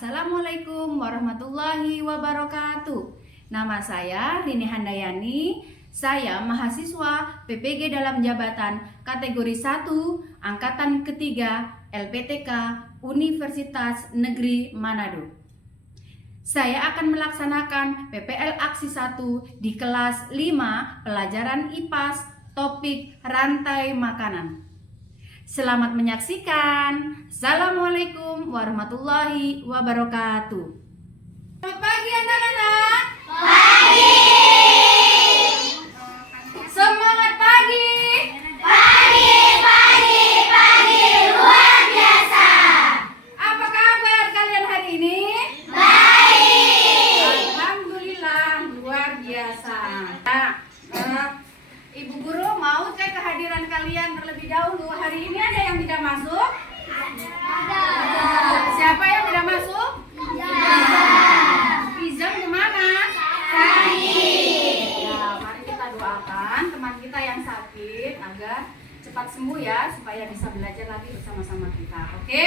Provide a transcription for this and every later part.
Assalamualaikum warahmatullahi wabarakatuh. Nama saya Rini Handayani. Saya mahasiswa PPG dalam jabatan kategori 1 angkatan ketiga LPTK Universitas Negeri Manado. Saya akan melaksanakan PPL Aksi 1 di kelas 5 pelajaran IPAS topik rantai makanan. Selamat menyaksikan. Assalamualaikum warahmatullahi wabarakatuh. Selamat pagi anak-anak. Pagi. Semangat pagi. Pagi, pagi, pagi, luar biasa. Apa kabar kalian hari ini? Baik. Alhamdulillah, luar biasa. Ibu guru mau cek kehadiran kalian terlebih dahulu. Hari ini ada yang tidak masuk? Ada. Siapa yang tidak masuk? Ada. Izam kemana? Sakit. Ya, mari kita doakan teman kita yang sakit agar cepat sembuh ya, supaya bisa belajar lagi bersama-sama kita. Oke?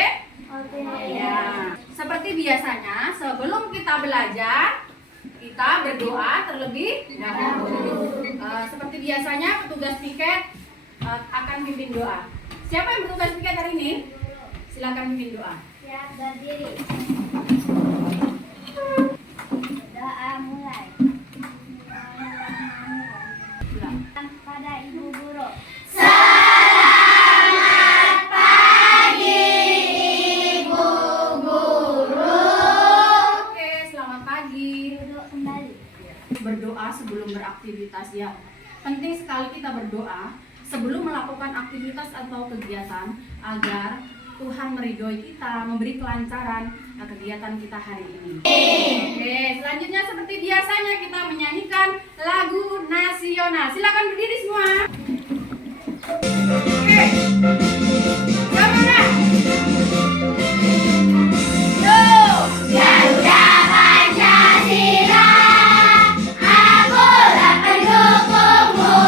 Ya. Seperti biasanya, sebelum kita belajar, kita berdoa terlebih dahulu. Seperti biasanya, petugas piket akan pimpin doa. Siapa yang bertugas piket hari ini? Silakan pimpin doa. Siap berdiri. Doa mulai. Ulang. Pada Ibu Guru. Oke, selamat pagi. Duduk kembali. Berdoa sebelum beraktivitas ya. Penting sekali kita berdoa sebelum melakukan aktivitas atau kegiatan agar Tuhan meridhoi kita, memberi kelancaran kegiatan kita hari ini. Oke, selanjutnya seperti biasanya kita menyanyikan lagu nasional. Silakan berdiri semua. Oke. Semangat. Garuda Pancasila, akulah pendukungmu.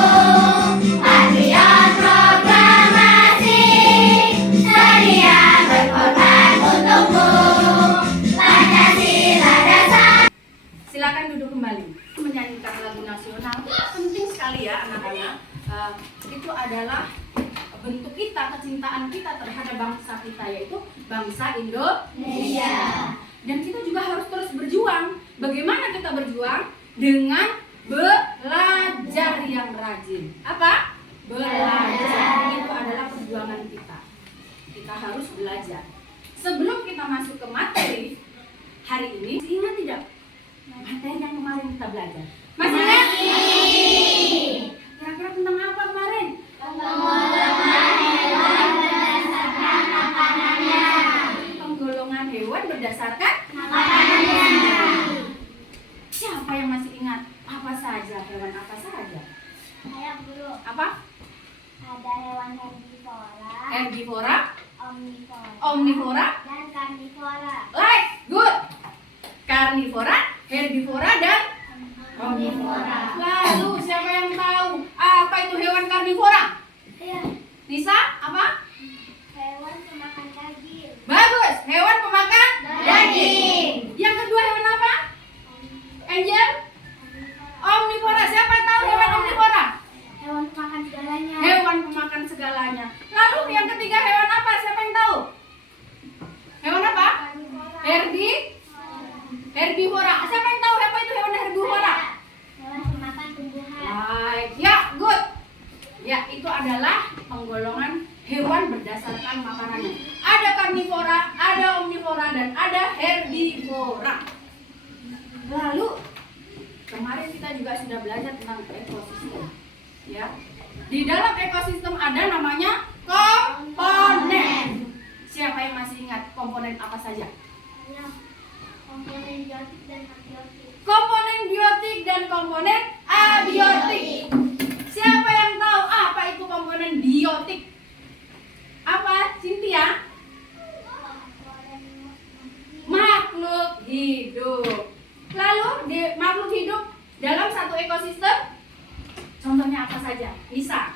Patriot proklamasi, sedia berkorban untukmu. Pancasila dasar. Silakan duduk kembali. Menyanyikan lagu nasional penting sekali ya anak-anak. Itu adalah bentuk kita, kecintaan kita terhadap bangsa kita, yaitu bangsa Indonesia. Dan kita juga harus terus berjuang. Bagaimana kita berjuang? Dengan belajar yang rajin. Apa? Belajar. Itu adalah perjuangan kita. Kita harus belajar. Sebelum kita masuk ke materi hari ini, ingat tidak materi yang kemarin kita belajar? Masih ingat? Kira-kira tentang apa kemarin? Penggolongan hewan berdasarkan siapa yang masih ingat? Apa saja hewan apa saja? Saya Guru. Apa? Ada hewan herbivora, Herbivora, omnivora, omnivora, dan karnivora. right, good. Karnivora, herbivora dan Omnivora. lalu siapa yang tahu apa itu hewan karnivora? Iya, Nisa, apa? hewan pemakan daging. Bagus, hewan pemakan Daging. Yang kedua hewan apa? Angel? Omnivora. Siapa tahu hewan omnivora? Hewan pemakan segalanya. Hewan pemakan segalanya. Lalu yang ketiga hewan apa? Siapa yang tahu? Hewan apa? Karnivora. Herbivora. Siapa yang tahu apa itu hewan herbivora? Hewan pemakan tumbuhan. Baik, ya, good. Ya, itu adalah penggolongan hewan berdasarkan makanannya. Ada karnivora, ada omnivora, dan ada herbivora. Lalu kemarin kita juga sudah belajar tentang ekosistem. Ya, di dalam ekosistem ada namanya komponen. Siapa yang masih ingat komponen apa saja? Ya, komponen biotik dan abiotik. Komponen biotik dan komponen abiotik. Siapa yang tahu apa itu komponen biotik? Apa, Cynthia? Makhluk hidup. Lalu di makhluk hidup dalam satu ekosistem, contohnya apa saja? Nisa?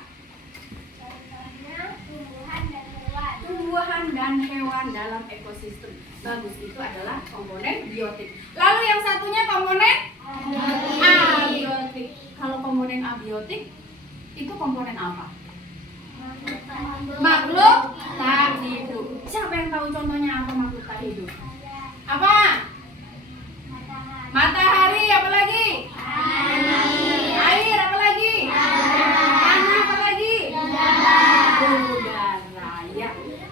Contohnya tumbuhan dan hewan. Tumbuhan dan hewan dalam ekosistem. Bagus, itu adalah komponen biotik. Lalu yang satunya komponen abiotik. Kalau komponen abiotik itu komponen apa? Makhluk tak hidup. Siapa yang tahu contohnya apa makhluk tak hidup? Apa? Matahari, apa lagi? Air, apa lagi? Tanah, apa lagi? Udara. Ya.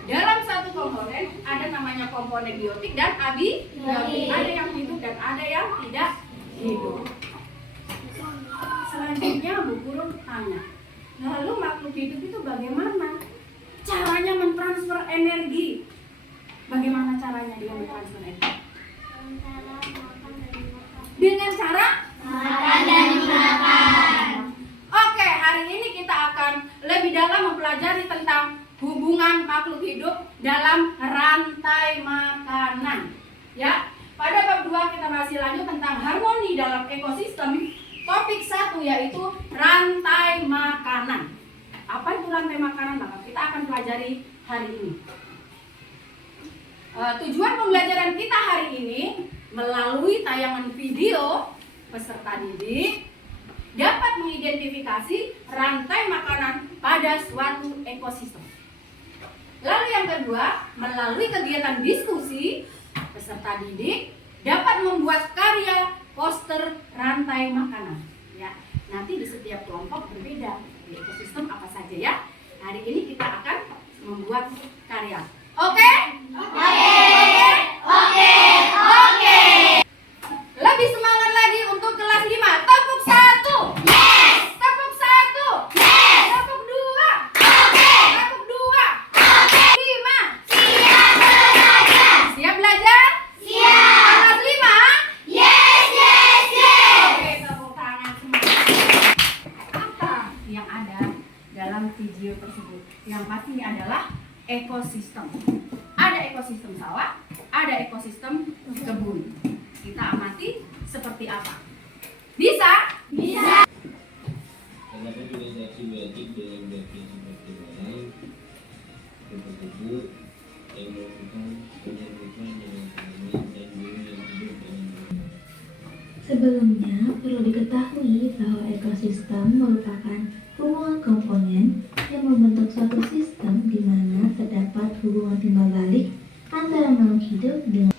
Dalam satu komponen ada namanya komponen biotik dan abiotik. Ada yang hidup dan ada yang tidak hidup. Selanjutnya Bu Guru tanya, lalu makhluk hidup itu bagaimana caranya mentransfer energi? Bagaimana caranya dia mentransfer energi? Dengan cara Makan dan dimakan. Oke, hari ini kita akan lebih dalam mempelajari tentang hubungan makhluk hidup dalam rantai makanan. Ya, pada bab 2 kita masih lanjut tentang harmoni dalam ekosistem. Topik 1 yaitu rantai makanan. Apa itu rantai makanan? Maka kita akan pelajari hari ini. Tujuan pembelajaran kita hari ini melalui tayangan video peserta didik dapat mengidentifikasi rantai makanan pada suatu ekosistem. Lalu yang kedua, melalui kegiatan diskusi peserta didik dapat membuat karya poster rantai makanan. Ya, nanti di setiap kelompok berbeda di ekosistem apa saja ya. Hari ini kita akan membuat karya. Oke? Oke. Lebih semangat lagi untuk kelas 5. Tepuk 1. Yes. Tepuk 1. Yes. Tepuk 2. Oke. Tepuk 2. Oke. 5. Siap belajar. Siap belajar? Siap. Kelas 5? Yes, yes, yes. Oke, tepuk tangan semua. Apa yang ada dalam video tersebut? Yang pasti adalah ekosistem. Ada ekosistem sawah, ada ekosistem kebun. Kita amati seperti apa. Bisa? Bisa. Terdapat organisasi biotik dengan bagian seperti lain kupu-kupu yang melakukan penyerbukan dengan tanaman dan bunga yang hidup dengan baik. Sebelumnya, perlu diketahui bahwa ekosistem merupakan hubungan komponen yang membentuk suatu sistem di mana terdapat hubungan timbal balik antara makhluk hidup dengan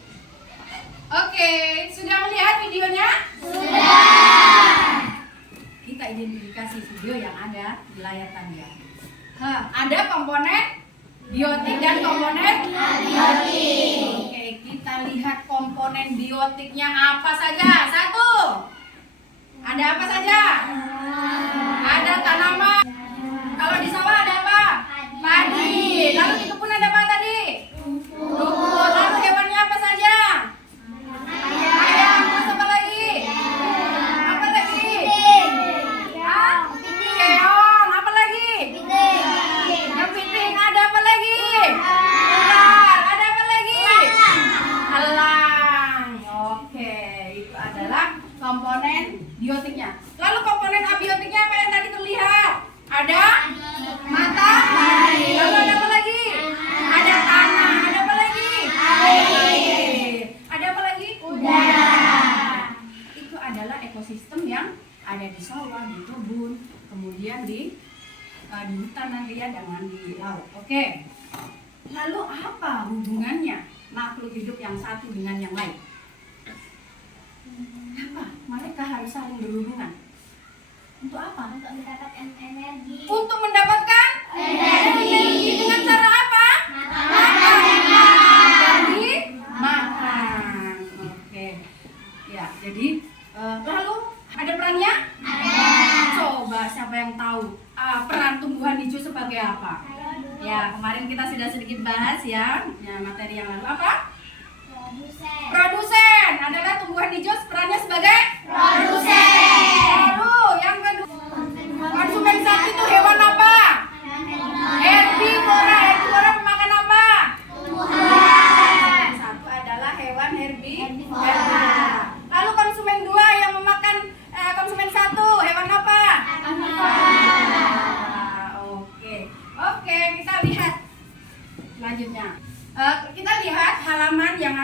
Oke, sudah melihat videonya? Sudah. Kita identifikasi video yang ada di layar tadi. Ada komponen biotik dan komponen abiotik. Oke, kita lihat komponen biotiknya apa saja. 1. Ada apa saja? Ada tanaman. Kalau di sawah ada apa? Padi. Lalu di kebun ada apa tadi? Rumput. Lalu hewannya apa saja? Ayam. Terus apa lagi? Apa lagi? Hah? Keong. Apa lagi? Kepiting. Ada apa lagi? Ular. Ada apa lagi? Elang. Oke, itu adalah komponen biotiknya. Lalu komponen abiotiknya apa yang tadi terlihat? Ada matahari. Lalu ada apa lagi? Ada tanah. Ada apa lagi? Air. Ada apa lagi? Udara. Itu adalah ekosistem yang ada di sawah, di kebun, kemudian di hutan nanti ya, dengan di laut. Oke. Lalu apa hubungannya makhluk hidup yang satu dengan yang lain? Apa? Mereka harus saling berhubungan. Untuk apa? Untuk mendapatkan energi. Untuk mendapatkan energi. Dengan cara apa? Jadi makan. Oke. Ya, jadi lalu ada perannya? Coba siapa yang tahu peran tumbuhan hijau sebagai apa? Ya, kemarin kita sudah sedikit bahas ya. Ya, materi yang lalu apa? Produsen adalah tumbuhan hijau, perannya sebagai Produsen. Lalu yang kedua, konsumen satu itu hewan apa? Herbivora. Herbivora pemakan apa? Tumbuhan. Satu adalah hewan herbivora. Lalu konsumen 2 yang memakan konsumen 1 hewan apa? Oke, kita lihat selanjutnya.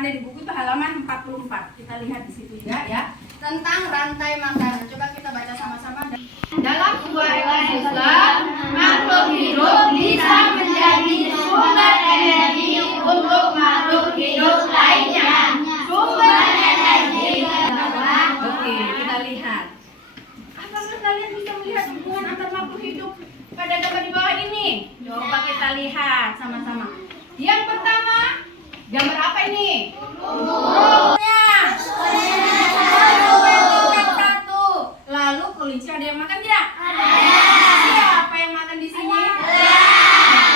ada di buku itu halaman 44. Kita lihat di situ juga ya. Tentang rantai makanan. Coba kita baca sama-sama. Dalam sebuah ekosistem, makhluk hidup bisa menjadi sumber energi untuk makhluk hidup lainnya. Sumber energi adalah, oke, kita lihat. Apakah kalian bisa melihat hubungan antar makhluk hidup pada gambar di bawah ini? Coba kita lihat sama-sama. Yang pertama, gambar apa ini? Burungnya. Tingkat 1. Lalu kelinci ada yang makan tidak? Ada. Siapa yang makan di sini?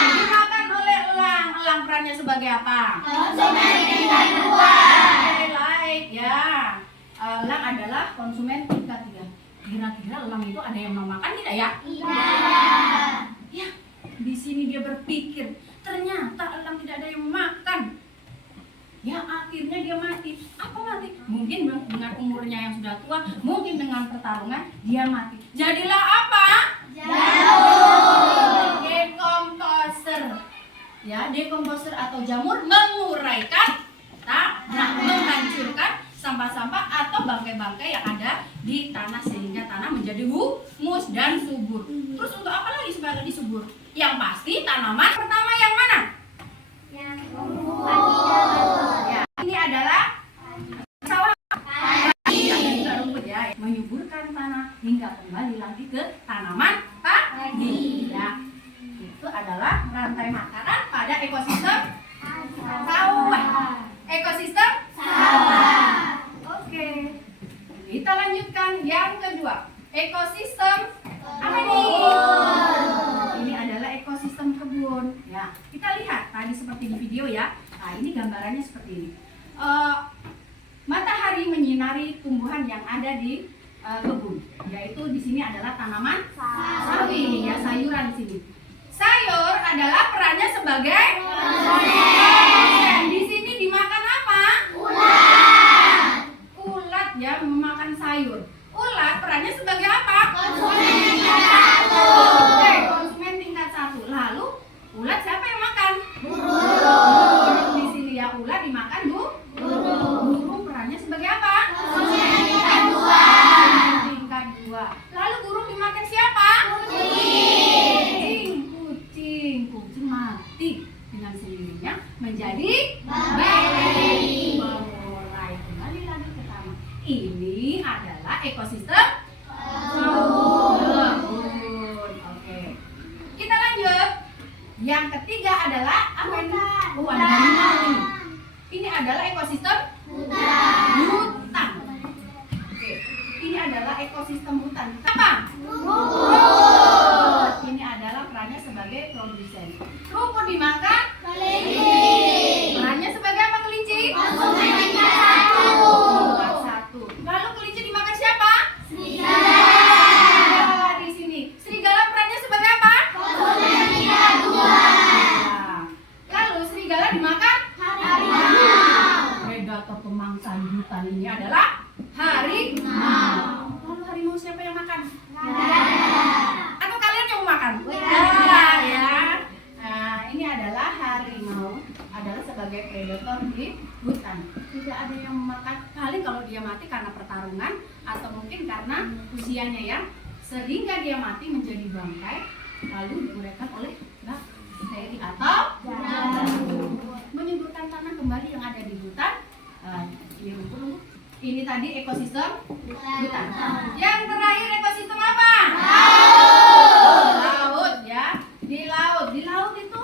Dimakan oleh elang. Elang perannya sebagai apa? Konsumen tingkat 2. Baik ya. Elang adalah konsumen tingkat 3. Kira-kira elang itu ada yang mau makan tidak ya? Tidak. Ya, di sini dia berpikir, ternyata elang tidak ada yang makan. Ya, akhirnya dia mati. Apa mati? Mungkin dengan umurnya yang sudah tua, mungkin dengan pertarungan dia mati. Jadilah apa? Jamur. Dekomposer. Ya, dekomposer atau jamur menguraikan, menghancurkan sampah-sampah atau bangkai-bangkai yang ada di tanah sehingga tanah menjadi humus dan subur. Terus untuk apa lagi supaya lebih subur? Yang pasti tanaman pertama yang mana? Yang tumbuhan tidak Ya, ini adalah sawah. Ya, juga rumput ya, menyuburkan tanah hingga kembali lagi ke tanaman tadi. Ya, itu adalah rantai makanan pada ekosistem sawah. Ekosistem sawah. Oke. Kita lanjutkan yang kedua. Ekosistem apa nih? Ini adalah ekosistem kebun. Ya, kita lihat tadi seperti di video ya. Nah, ini gambarannya seperti ini. Matahari menyinari tumbuhan yang ada di kebun. Yaitu di sini adalah tanaman sawi, ya, sayuran di sini. Sayur adalah perannya sebagai di sini dimakan apa? Ulat ya, memakan sayur. Ulat perannya sebagai apa? Konsumen tingkat 1. Oke, konsumen tingkat 1. Lalu ulat siapa yang makan? Burung. Di sini ya, ulat dimakan Burung. burung perannya sebagai apa? Konsumen tingkat 2. Tingkat 2. Lalu burung dimakan siapa? Kucing mati dengan sendirinya menjadi bakteri. Mulai kembali lagi ke tanah. Ini adalah ekosistem kebun. Oke. Kita lanjut. Yang ketiga adalah apa ini? Ada harimau ini. Ini adalah ekosistem hutan. Oke. Ini adalah ekosistem hutan. Apa? Ini adalah perannya sebagai produsen. Rumput dimakan. Perannya sebagai apa kelinci? Konsumen tingkat 1. 1. Lalu kelinci dimakan siapa? Serigala. Serigala di sini. Serigala perannya sebagai apa? Konsumen tingkat 2. Lalu serigala dimakan? Harimau. Predator pemangsa di hutan ini adalah harimau. Lalu harimau siapa yang makan? Atau kalian yang makan? Ya. Nah, ini adalah harimau adalah sebagai predator di hutan. Tidak ada yang memakan. Paling kalau dia mati karena pertarungan atau mungkin karena usianya ya, sehingga dia mati menjadi bangkai lalu diuraikan oleh bakteri atau menyuburkan tanah kembali yang ada di hutan. Ini rumput-rumput. Ini tadi ekosistem hutan. Yang terakhir ekosistem apa? Laut ya. Di laut itu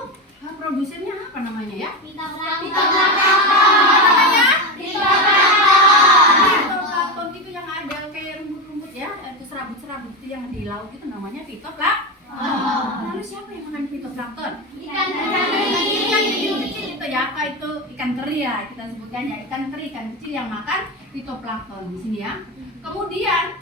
produsennya apa namanya ya? Fitoplankton itu yang ada kayak rumput-rumput ya, itu serabut-serabut itu yang di laut itu namanya fitoplankton. Lalu siapa yang makan fitoplankton? Ikan Kecil itu ya, apa itu ikan teri ya kita sebutkan ya, ikan teri, ikan kecil yang makan fitoplankton di sini ya. Kemudian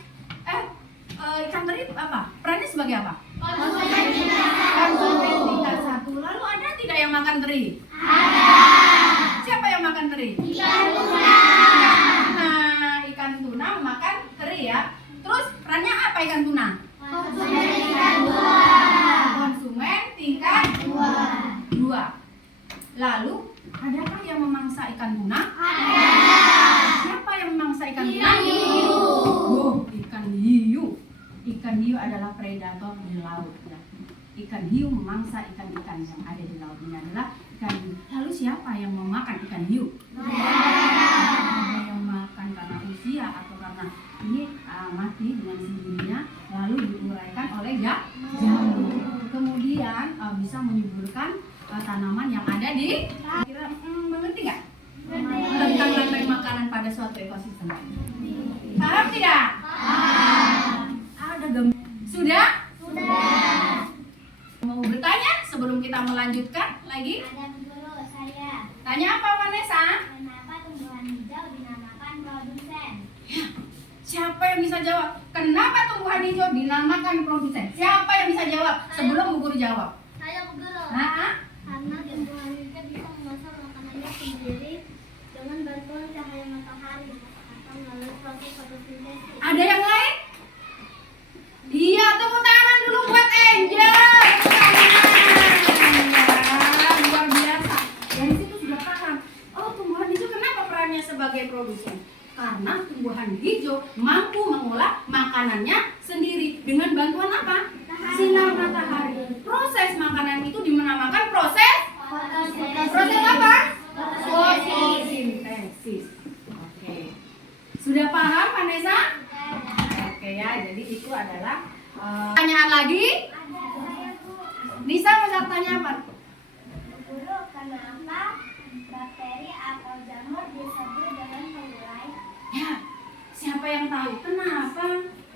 ikan teri apa? Perannya sebagai apa? Konsumen tingkat 1. Lalu ada tidak yang makan teri? Siapa yang makan teri? Nah, ikan tuna memakan teri ya. Terus perannya apa ikan tuna? Konsumen tingkat 2. Lalu adakah yang memangsa ikan tuna? ikan hiu memangsa ikan-ikan yang ada di laut. Ini adalah ikan hiu. Lalu siapa yang memakan ikan hiu? Ada yang makan karena usia atau karena ini mati dengan sendirinya, lalu diuraikan oleh jamur. Kemudian bisa menyuburkan tanaman yang ada di. Kira mengerti nggak? Tentang rantai makanan pada suatu ekosistem. Paham tidak? Ada sudah? Mau bertanya sebelum kita melanjutkan lagi? Ada guru saya. Tanya apa Vanessa? Kenapa tumbuhan hijau dinamakan produsen? Siapa yang bisa jawab? Kenapa tumbuhan hijau dinamakan produsen? Siapa yang bisa jawab sebelum Bu Guru jawab? Saya guru. Nah, Karena tumbuhan hijau bisa memasak makanannya sendiri dengan bantuan cahaya matahari atau melalui proses fotosintesis. ada yang lain? Iya, tepuk tangan dulu buat Angel. Ya, luar biasa. Dari situ sudah paham. Oh, tumbuhan hijau kenapa perannya sebagai produsen? Karena tumbuhan hijau mampu mengolah makanannya sendiri dengan bantuan apa? Sinar matahari. Proses makanan itu dinamakan proses apa? Fotosintesis. Oke. Sudah paham, Vanessa? Oke ya, jadi itu adalah pertanyaan lagi. Nisa mau tanya apa? Guru, kenapa bakteri atau jamur disebut dengan pengurai? Ya, siapa yang tahu kenapa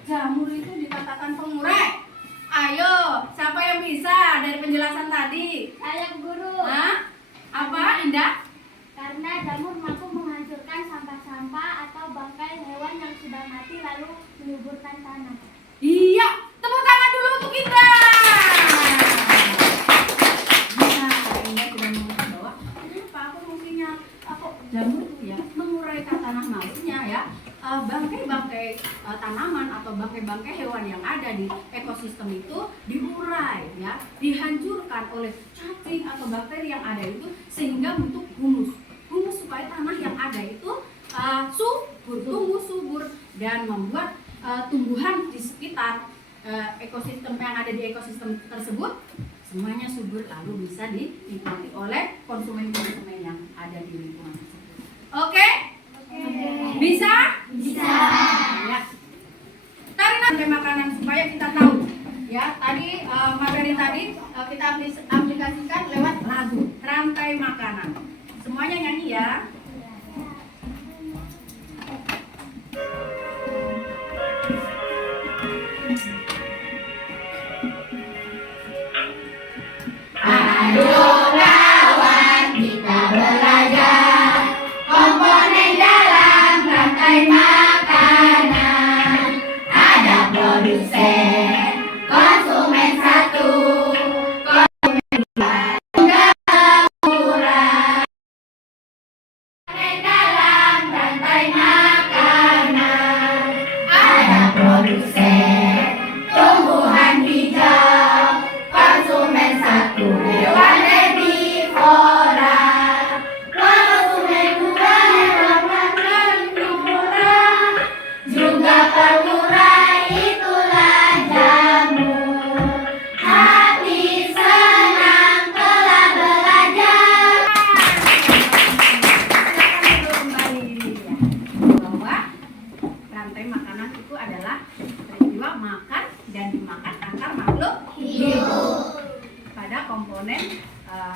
jamur itu dikatakan pengurai? Ayo, siapa yang bisa dari penjelasan tadi? Saya guru. Hah? Apa, Indah? Karena jamur mampu menghancurkan sampah-sampah atau bangkai hewan yang sudah mati lalu menyuburkan tanah. Iya, tepuk tangan dulu untuk kita. Nah, Indah sudah mengatakan bahwa kenapa aku fungsinya jamur itu ya menguraikan tanah, maksudnya ya bangkai-bangkai tanaman atau bangkai-bangkai hewan yang ada di ekosistem itu diurai ya, dihancurkan oleh cacing atau bakteri yang ada itu sehingga bentuk humus supaya tanah yang ada itu tumbuh subur dan membuat tumbuhan di sekitar ekosistem yang ada di ekosistem tersebut semuanya subur lalu bisa dinikmati oleh konsumen-konsumen yang ada di lingkungan tersebut. Oke? Bisa? Bisa. Ya. Tarik rantai makanan supaya kita tahu. Ya, tadi materi tadi kita aplikasikan lewat lagu rantai makanan. Semuanya nyanyi ya. Ayo kawan, kita belajar komponen dalam rantai makanan. Ada produsen, konsumen satu, konsumen dua, murah. Komponen dalam rantai makanan. Ada produsen, tumbuhan hijau, konsumen satu, hewan herbivora, konsumen dua, hewan karnivora, juga pengurai itulah jamur. Hati senang telah belajar. Silakan dulu kembali bahwa rantai makanan itu adalah peristiwa makan dan dimakan antar makhluk hidup. Pada komponen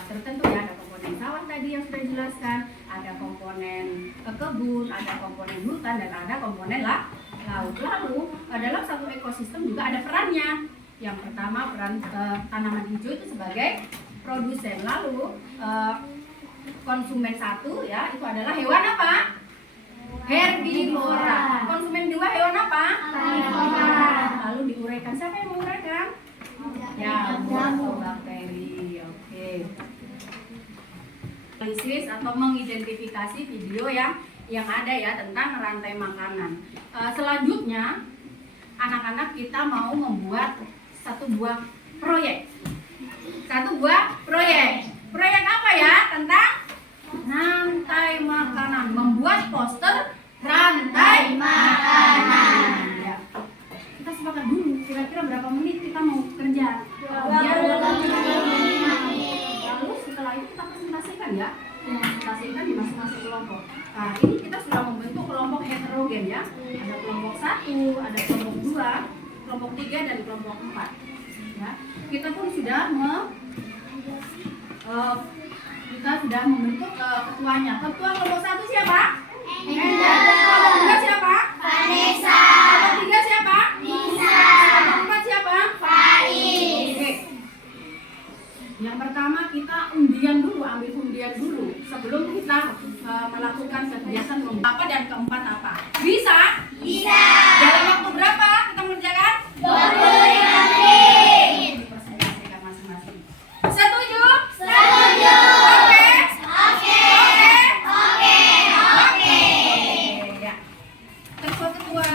tertentu ya, ada komponen sawah tadi yang sudah dijelaskan, ada komponen kebun, ada komponen hutan, dan ada komponen laut. Lalu dalam satu ekosistem juga ada perannya. Yang pertama peran tanaman hijau itu sebagai produsen. Lalu konsumen satu ya itu adalah hewan apa? Herbivora. Konsumen dua hewan apa? Karnivora. Lalu diuraikan, siapa yang menguraikan? Jamur atau bakteri. Oke. Analisis atau mengidentifikasi video yang ada ya tentang rantai makanan. Selanjutnya anak-anak kita mau membuat satu buah proyek. Proyek apa ya? Tentang rantai makanan. Membuat poster rantai makanan. Ya. Kita sepakat dulu kira-kira berapa menit kita mau kerja. Biar Nah, ini kita sudah membentuk kelompok heterogen ya. Ada kelompok 1, ada kelompok 2, kelompok 3 dan kelompok 4. Ya. Kita pun sudah membentuk ketuanya. Ketua kelompok 1 siapa? Kelompok 2 siapa? Vanessa. Kelompok 3 siapa? Nisa. Kelompok 4 siapa? Faiz. Oke. Yang pertama kita undian dulu, ambil undian dulu sebelum kita melakukan kegiatan apa dan keempat apa. Bisa? Bisa. Dalam waktu berapa kita mengerjakan? 25 menit. Diperselesaikan masing-masing. Setuju? Setuju. Oke. Oke. Oke. Oke. Ya. Ketua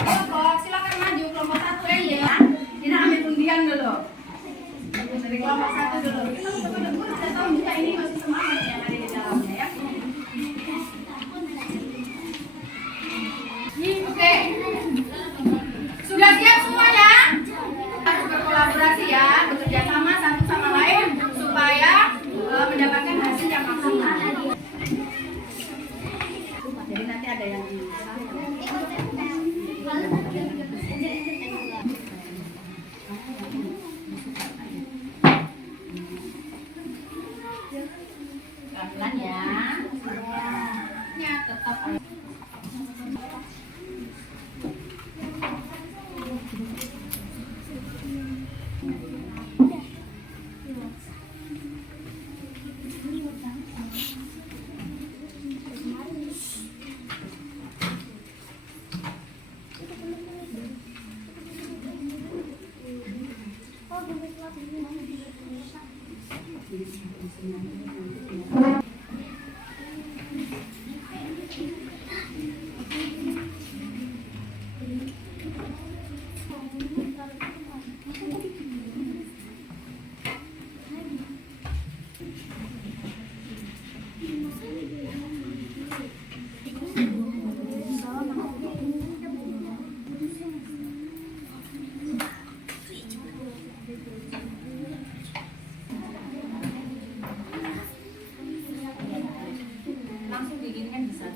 kelompok silakan maju kelompok 1 ya. Kita ambil undian dulu. Dari kelompok 1 dulu. Kita sudah tahu juga ini masih semangat yang ada di dalamnya ya. Oke. Sudah siap semuanya? Harus berkolaborasi ya, bekerja sama satu sama lain supaya mendapatkan hasil yang maksimal. Jadi nanti ada yang di pelan-pelan ya. Ya, tetap langsung diinginkan bisa.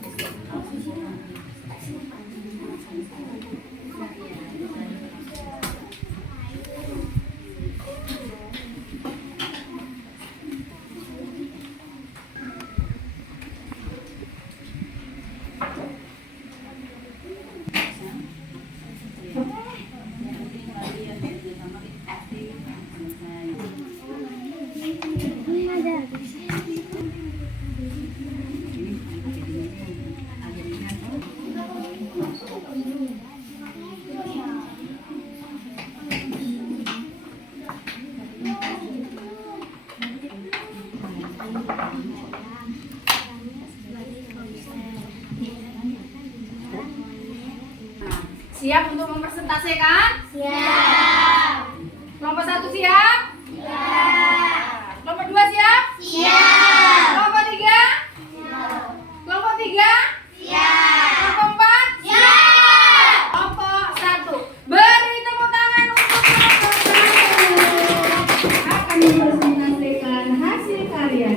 Siap untuk mempresentasikan? Siap. Kelompok 1 siap? Siap. Kelompok 2 siap? Siap. Kelompok 3? Kelompok 3? Siap. Kelompok 4? Siap. Kelompok 1. Beri tepuk tangan untuk kelompok 1. Akan mempresentasikan hasil karya.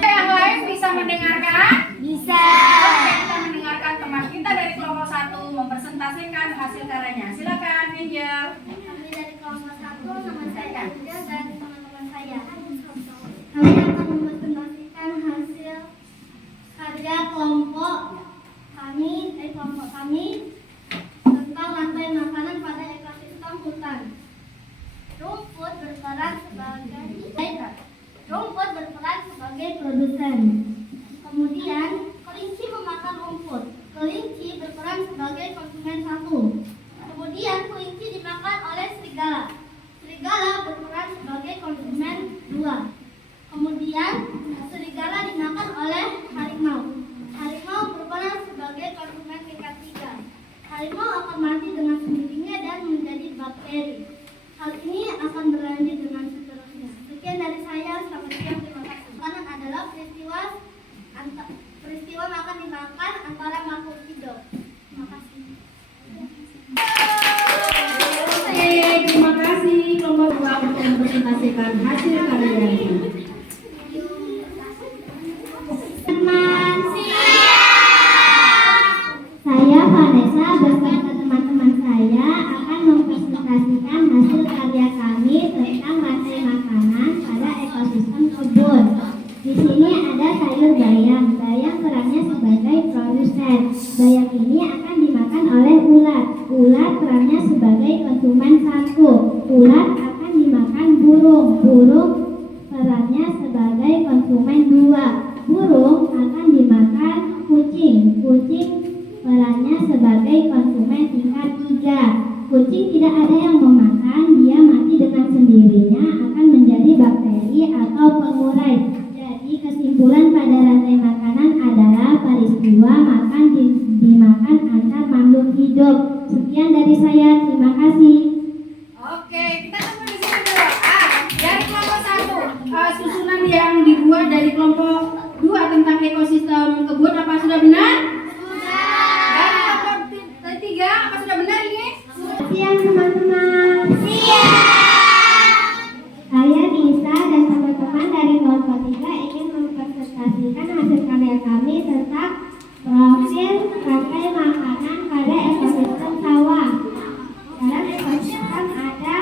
Yang lain bisa mendengarkan? Bisa. Oke, kita mendengarkan teman kita dari kelompok 1 mempresentasikan hasil karyanya. Silakan, Angel. Kami dari kelompok 1, nama saya Angel dan teman-teman saya. Kami akan mempresentasikan hasil karya kelompok kami tentang rantai makanan pada ekosistem hutan. Rumput berperan sebagai produsen. Kemudian kelinci memakan rumput. Kelinci berperan sebagai konsumen 1. Kemudian kelinci dimakan oleh serigala. Serigala berperan sebagai konsumen 2. Kemudian serigala dimakan oleh harimau. Harimau berperan sebagai konsumen tingkat 3. kucing perannya sebagai konsumen tingkat 3. Kucing tidak ada yang memakan, dia mati dengan sendirinya akan menjadi bakteri atau pengurai. Jadi kesimpulan pada rantai makanan adalah peristiwa makan dimakan antar makhluk hidup. Sekian dari saya, terima kasih. Oke, kita tunggu di sini dulu. Dari kelompok 1, susunan yang dibuat dari kelompok 2 tentang ekosistem kebun apa sudah benar? Dari kelompok 3 apa sudah benar ini? Siang teman-teman. Saya Nisa dan teman-teman dari kelompok 3 ingin mempresentasikan hasil karya kami tentang profil rantai makanan pada ekosistem sawah. Dalam ekosistem ada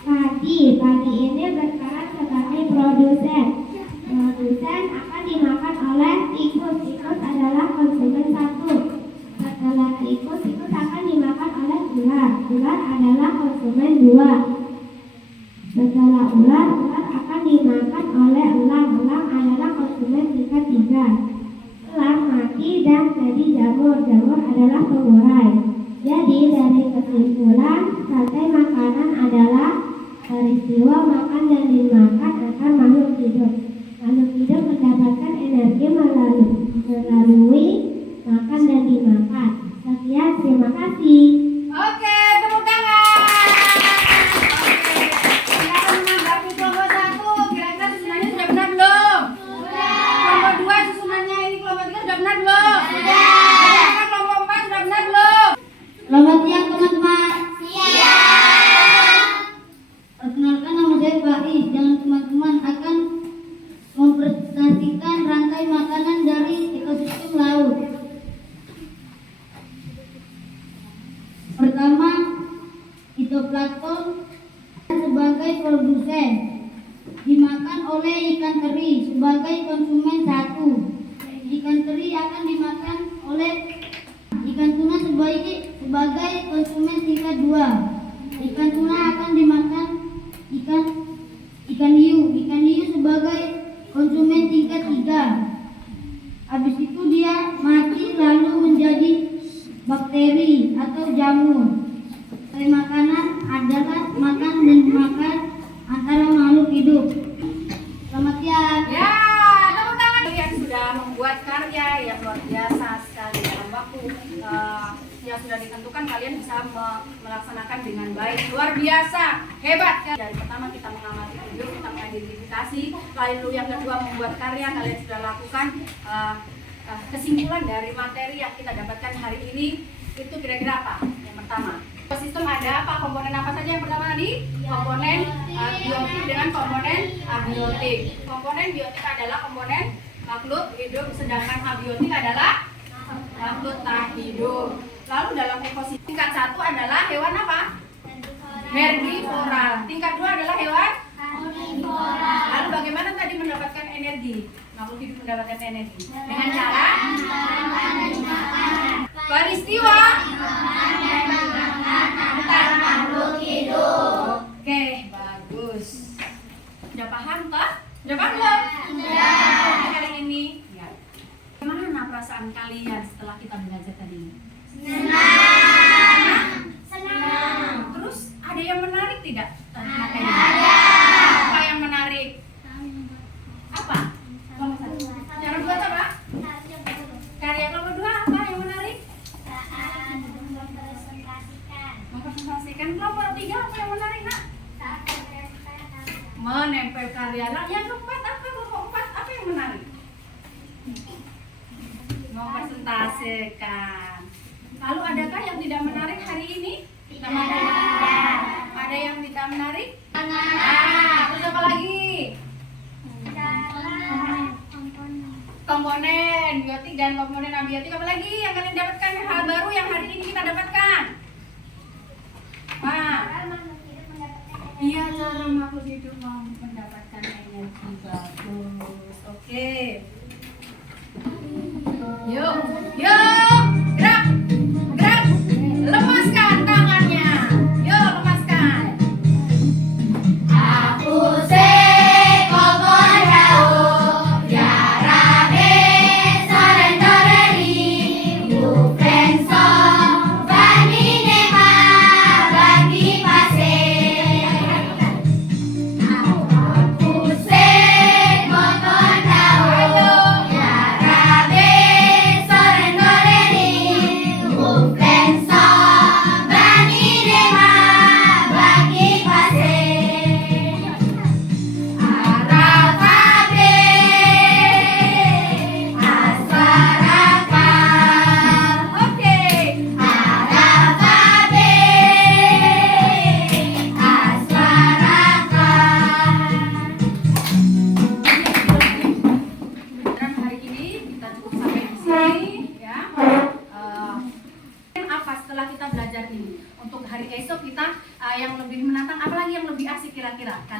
padi. Padi ini berperan sebagai produsen. Produsen akan dimakan oleh tikus. Tikus adalah konsumen 1. Setelah tikus akan dimakan oleh ular. Ular adalah konsumen 2. Setelah ular akan dimakan oleh elang. Elang adalah konsumen tingkat 3. Elang mati dan jadi jamur. Jamur adalah pengurai. Jadi dari kesimpulan, rantai makanan adalah peristiwa makan dan dimakan antar makhluk hidup. Makhluk hidup mendapatkan energi melalui makan dan dimakan. Sekian, terima kasih. Oke, tepuk tangan. Oke, kita menanggapi kelompok 1. Kira-kira susunannya sudah benar belum? Kelompok 2 susunannya ini kelompok 3 sudah benar belum? Kira-kira kelompok 4 sudah benar belum? Selamat siang teman-teman. Perkenalkan, nama saya Faris dan teman-teman akan mempresentasikan rantai makanan dari ekosistem laut. Pertama, fitoplankton sebagai produsen, dimakan oleh ikan teri sebagai konsumen 1. Ikan teri akan dimakan oleh ikan tuna sebagai konsumen tingkat 2. Ikan tuna akan dimakan ikan hiu. Ikan hiu sebagai konsumen tingkat 3. Habis itu dia mati lalu menjadi bakteri atau jamur. Rantai makanan adalah makan dan dimakan antara makhluk hidup. Selamat siang. Ya, tepuk tangan. Kalian sudah membuat karya yang luar biasa sekali dalam waktu yang sudah ditentukan. Kalian bisa melaksanakan dengan baik, luar biasa, hebat. Dari pertama kita mengamati video, kita mengidentifikasi, lalu yang kedua membuat karya. Kalian sudah lakukan kesimpulan dari materi yang kita dapatkan hari ini itu kira-kira apa? Yang pertama, ekosistem ada apa? Komponen apa saja yang pertama tadi? Komponen biotik dengan komponen abiotik. Komponen biotik adalah komponen makhluk hidup, sedangkan abiotik adalah makhluk tak hidup. Lalu dalam ekosistem tingkat 1 adalah hewan apa? Herbivora. Tingkat 2 adalah hewan omnivora. Lalu bagaimana tadi mendapatkan energi? Makhluk hidup mendapatkan energi dengan cara peristiwa antar makhluk hidup. Oke, bagus. Sudah paham toh? Sudah paham belum? Sudah. Kali ini ya. Gimana perasaan kalian setelah kita belajar tadi ini? Senang. Terus ada yang menarik tidak? Ada. Apa yang menarik? Apa? Cara buat apa? Karya kelompok 2 apa yang menarik? Mempresentasikan. Kelompok 3 apa yang menarik, Nak? Menempel karya. Nah, yang keempat apa? Kelompok 4 apa yang menarik? Mempresentasikan. Lalu adakah yang tidak menarik hari ini? Ada yang tidak menarik? Terus apa lagi? Komponen biotik dan komponen abiotik. Apa lagi yang kalian dapatkan? Hal baru yang hari ini kita dapatkan. Iya, cara makhluk hidup mendapatkan energi. Bagus. Oke. Yuk, gerak, lepaskan tangannya. Yuk, lepaskan. Aku sekokon rau, ya rabe sarendoreni,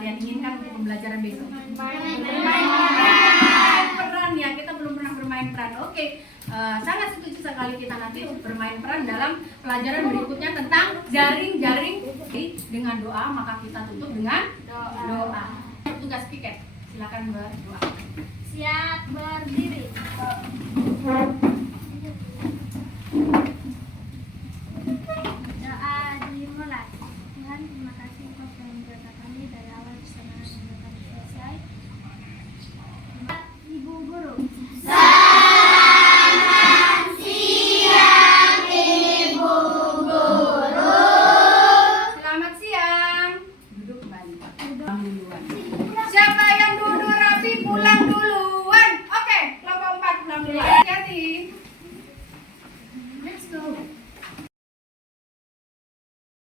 kalian inginkan untuk pembelajaran besok? Bermain peran ya, kita belum pernah bermain peran. Oke, sangat setuju sekali kita nanti untuk bermain peran dalam pelajaran berikutnya tentang jaring-jaring dengan doa. Maka kita tutup dengan doa. Tugas piket, silakan berdoa. Siap berdiri.